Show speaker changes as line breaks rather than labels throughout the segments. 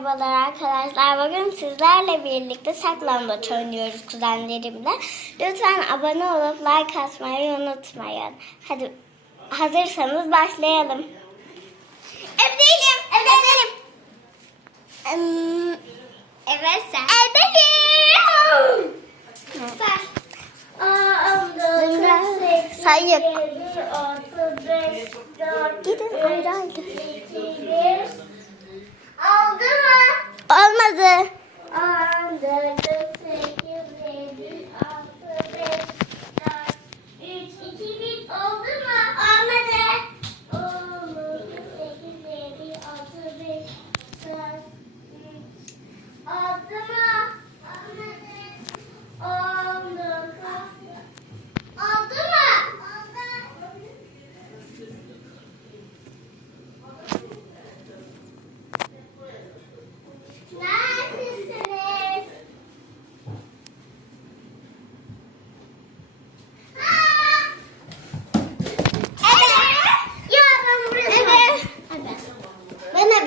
Merhabalar arkadaşlar. Bugün sizlerle birlikte saklambaç oynuyoruz kuzenlerimle. Lütfen abone olup like atmayı unutmayın. Hadi hazırsanız başlayalım.
Evdeyim. Evdeyim. Evet sen.
Evdeyim. Sayık. Gidin üç, ayrı ayrı.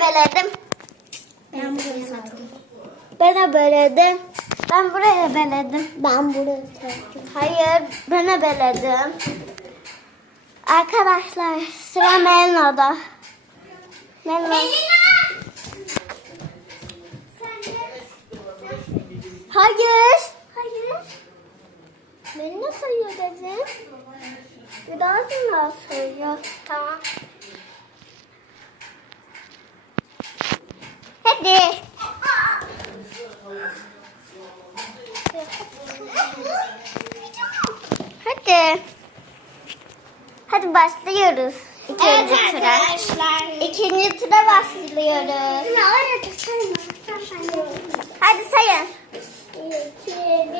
beledim. Ben, ben buraya beledim.
Ben buraya beledim.
Ben buraya böldüm. Hayır, ben beledim. Arkadaşlar, sıra Melna'da. Melna. Melina! Hayır.
Hayır. Melna sayıyor dedi.
Bir daha sonra sayıyor. Tamam. Hadi. Hadi. Hadi başlıyoruz. İkinci evet,
tura. Arkadaşlar.
İkinci tura
başlıyoruz.
Hadi
sayın. 1,